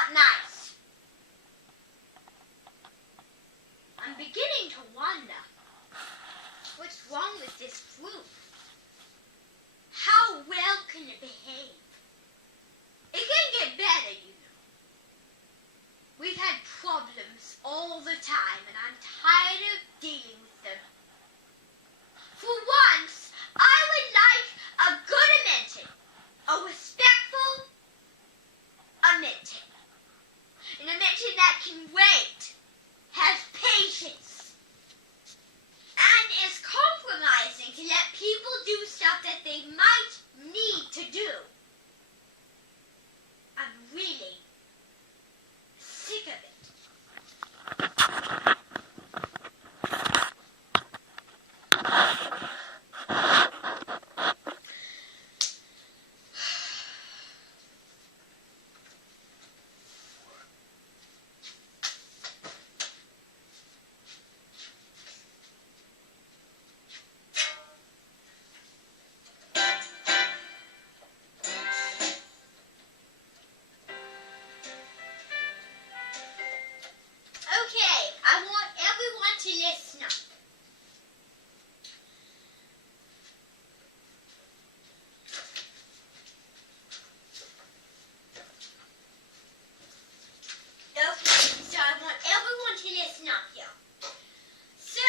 not nice. I'm beginning to wonder what's wrong with this fruit. How well can it behave? It can get better, you know. We've had problems all the time, and I'm tired of dealing with them. For once, I would like a good Amenten, a respectful Amenten. An Amenten that can wait, has patience, and is compromising to let people do stuff that they might need to do. I'm really sick of it. Okay, I want everyone to listen up. Okay, so I want everyone to listen up here. So,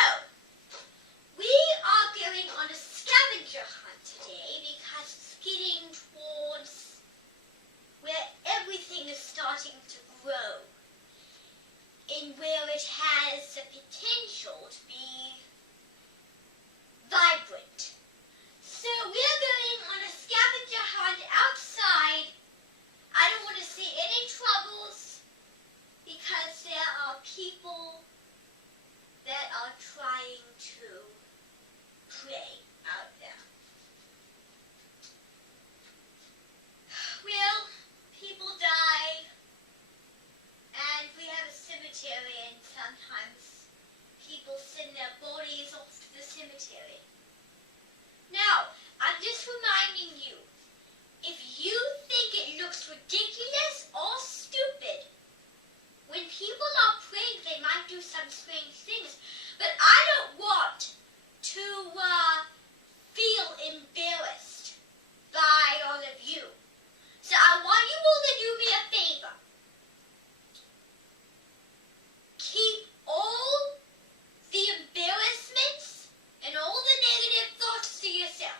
we are going on a scavenger hunt today because it's getting towards where everything is starting to grow. And where it has the potential to be vibrant. So we're going on a scavenger hunt outside. I don't want to see any troubles because there are people that are trying to pray out there. Well, people die. And we have a cemetery, and sometimes people send their bodies off to the cemetery. Now, I'm just reminding you, if you think it looks ridiculous or stupid, when people are praying, they might do some strange things, but I don't want to feel embarrassed by all of you. So I want you all to do me a favor. Keep all the embarrassments and all the negative thoughts to yourself.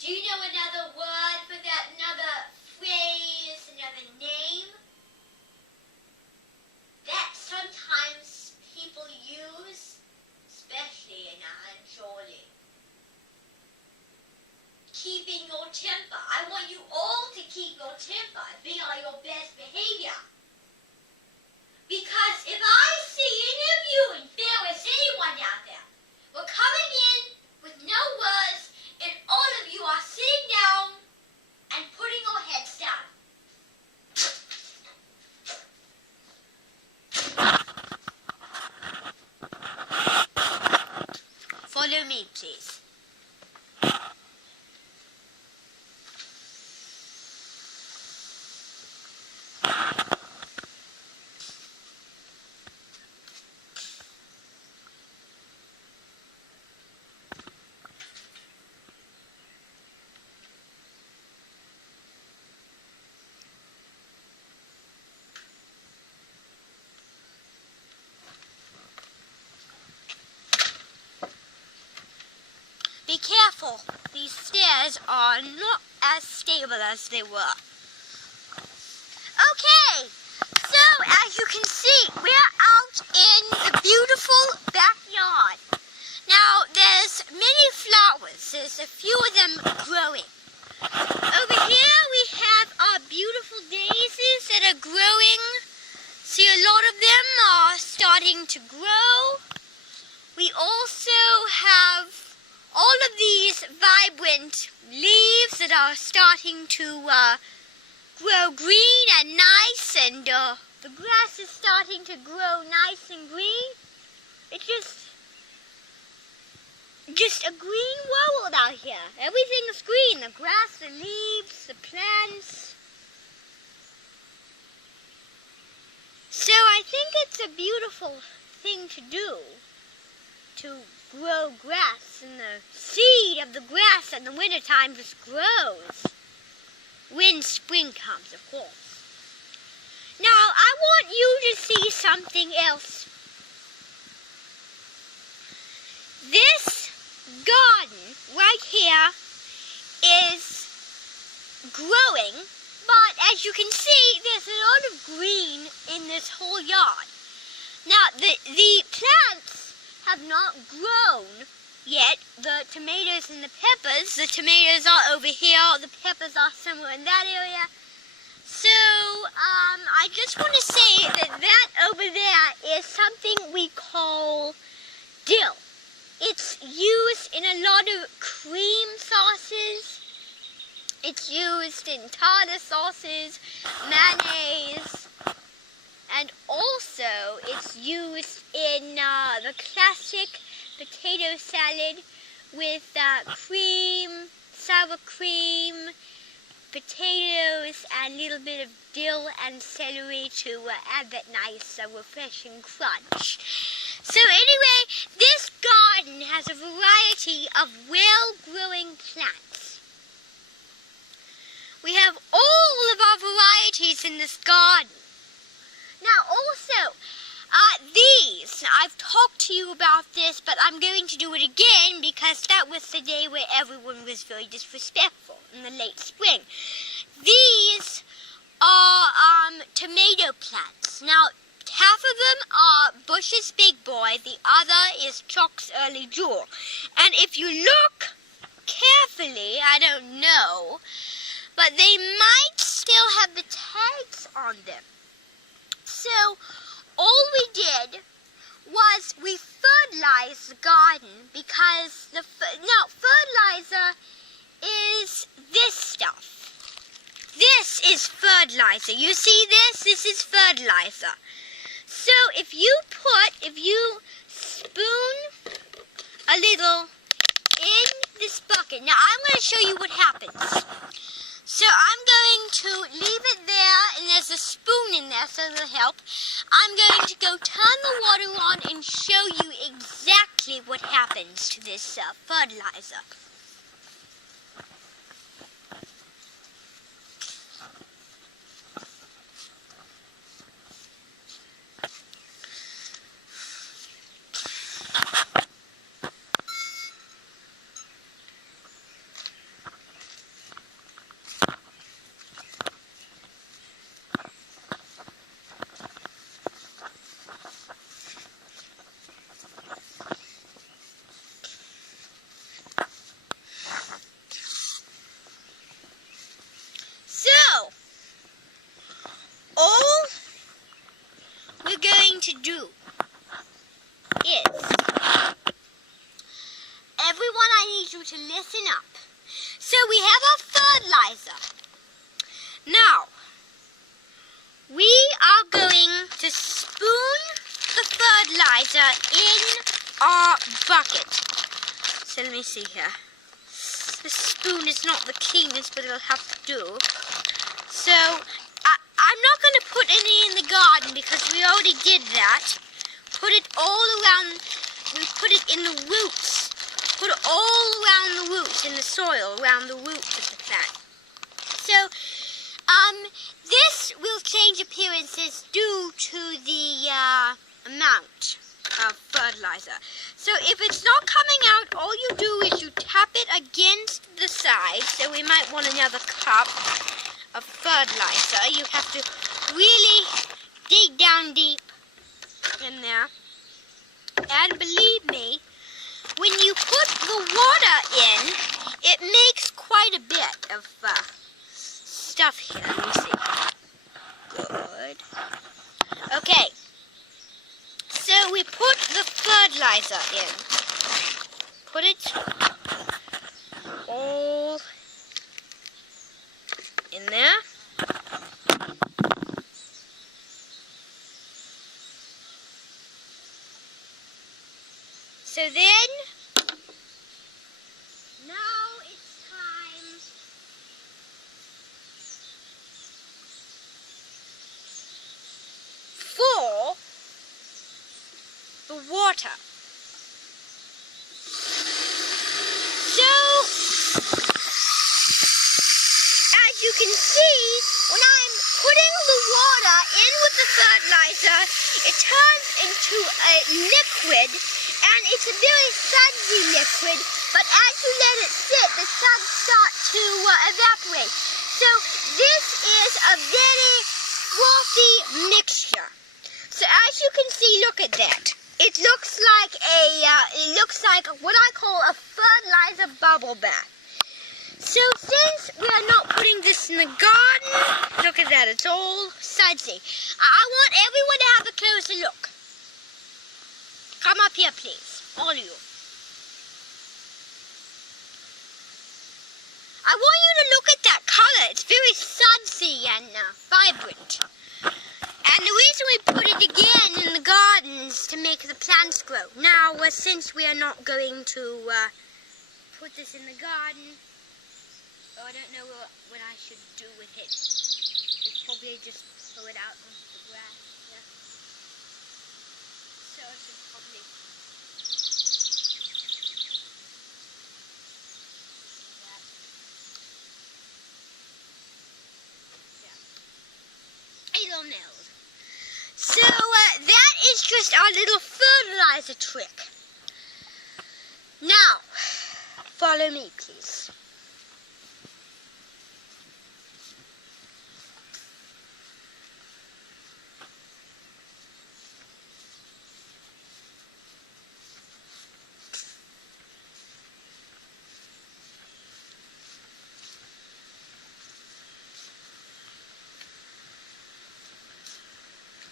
Do you know another word for that? Another phrase? Another name? That sometimes people use, especially in Anjoli. Keeping your temper. I want you all to keep your temper and be on your best behavior. Because if I see any of you embarrass anyone out there, we're coming in with no words, and all of you are sitting down and putting your heads down. Follow me, please. Be careful, these stairs are not as stable as they were. Okay, so as you can see, we're out in the beautiful backyard. Now, there's many flowers. There's a few of them growing. Over here we have our beautiful daisies that are growing. See, a lot of them are starting to grow. We also have all of these vibrant leaves that are starting to grow green and nice, and the grass is starting to grow nice and green. It's just a green world out here. Everything is green. The grass, the leaves, the plants. a beautiful thing to do, to grow grass, and the seed of the grass in the wintertime just grows when spring comes, of course. Now, I want you to see something else. This garden right here is growing, but as you can see, there's a lot of green in this whole yard. Now, the plants have not grown yet. The tomatoes and the peppers are over here, the peppers are somewhere in that area. So, I just want to say that over there is something we call dill. It's used in a lot of cream sauces. It's used in tartar sauces, mayonnaise, and also it's used in the classic potato salad with cream, sour cream, potatoes, and a little bit of dill and celery to add that nice refreshing crunch. So anyway, this garden has a variety of well-growing plants. We have all of our varieties in this garden. Now also, these, I've talked to you about this, but I'm going to do it again because that was the day where everyone was very disrespectful in the late spring. These are tomato plants. Now, half of them are Bush's Big Boy, the other is Chuck's Early Jewel. And if you look carefully, I don't know, but they might still have the tags on them. So, all we did was we fertilized the garden because fertilizer is this stuff. This is fertilizer. You see this? This is fertilizer. So if you spoon a little in this bucket. Now I'm going to show you what happens. So I'm going to leave it there, and there's a spoon in there, so it'll help. I'm going to go turn the water on and show you exactly what happens to this fertilizer. To do is, everyone, I need you to listen up. So we have our fertilizer. Now, we are going to spoon the fertilizer in our bucket. So let me see here. The spoon is not the cleanest, but it'll have to do. So I'm not going to put any in the garden because we already did that. Put it all around, we put it in the roots. Put it all around the roots, in the soil, around the roots of the plant. So, this will change appearances due to the amount of fertilizer. So if it's not coming out, all you do is you tap it against the side. So we might want another cup of fertilizer. You have to really dig down deep in there. And believe me, when you put the water in, it makes quite a bit of stuff here. Let me see. Good. Okay. So we put the fertilizer in. Put it all in there. So then, now it's time for the water. So, as you can see, when I'm putting the water in with the fertilizer, it turns into a liquid, and it's a very sudsy liquid, but as you let it sit, the suds start to evaporate. So this is a very frothy mixture. So as you can see, look at that. It looks like what I call a fertilizer bubble bath. So since we are not putting this in the garden, look at that, it's all sudsy. I want everyone to have a closer look. Come up here, please, all of you. I want you to look at that color. It's very sudsy and vibrant. And the reason we put it again in the garden is to make the plants grow. Now, since we are not going to put this in the garden, I don't know what I should do with it. It's probably just throw it out onto the grass. Yeah. So I should probably... Little nails. So that is just our little fertilizer trick. Now, follow me, please.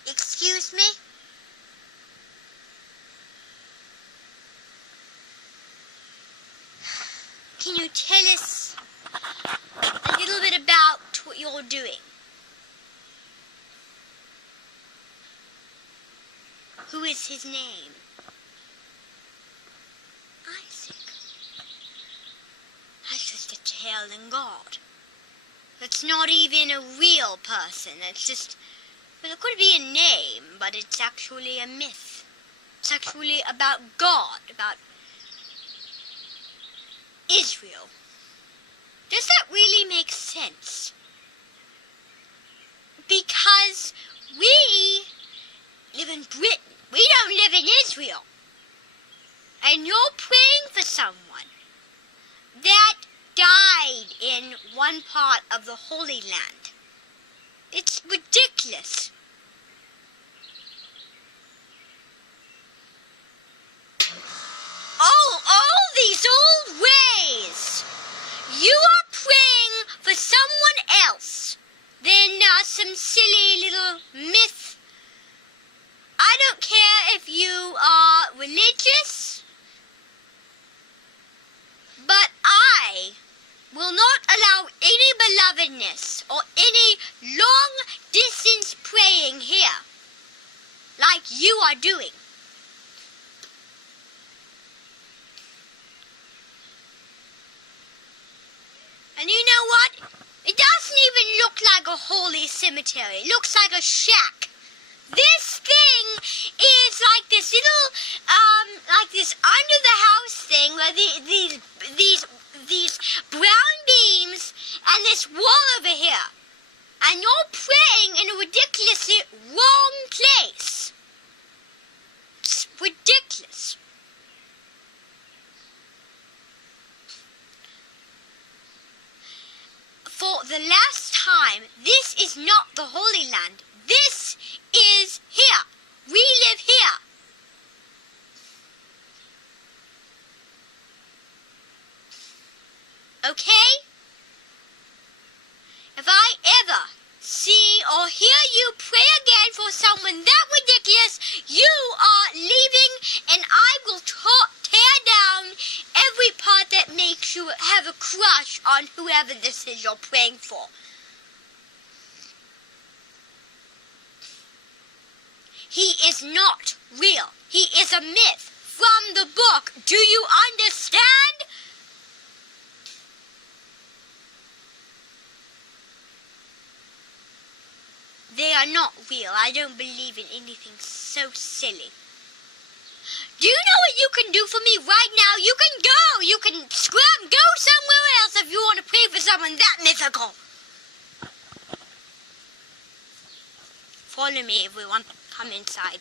Excuse me? Can you tell us a little bit about what you're doing? Who is his name? Isaac. That's just a telling God. That's not even a real person. That's just... Well, it could be a name, but it's actually a myth. It's actually about God, about Israel. Does that really make sense? Because we live in Britain. We don't live in Israel. And you're praying for someone that died in one part of the Holy Land. It's ridiculous. Oh, all these old ways. You are praying for someone else than some silly little myth. I don't care if you are religious, but I will not allow any belovedness or any long-distance praying here, like you are doing. And you know what? It doesn't even look like a holy cemetery. It looks like a shack. This thing is like this little, like this under the house thing where these brown beams and this wall over here. And you're praying in a ridiculously wrong place. It's ridiculous. For the last time, this is not the Holy Land. This is here. We live here. Okay? If I ever see or hear you pray again for someone that ridiculous, you are leaving, and I will tear down every part that makes you have a crush on whoever this is you're praying for. He is not real. He is a myth from the book. Do you understand? They are not real. I don't believe in anything so silly. Do you know what you can do for me right now? You can go. You can scram, go somewhere else if you want to play with someone that mythical. Follow me, everyone. Come inside.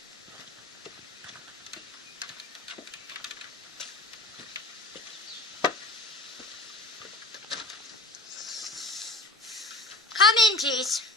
Come in, please.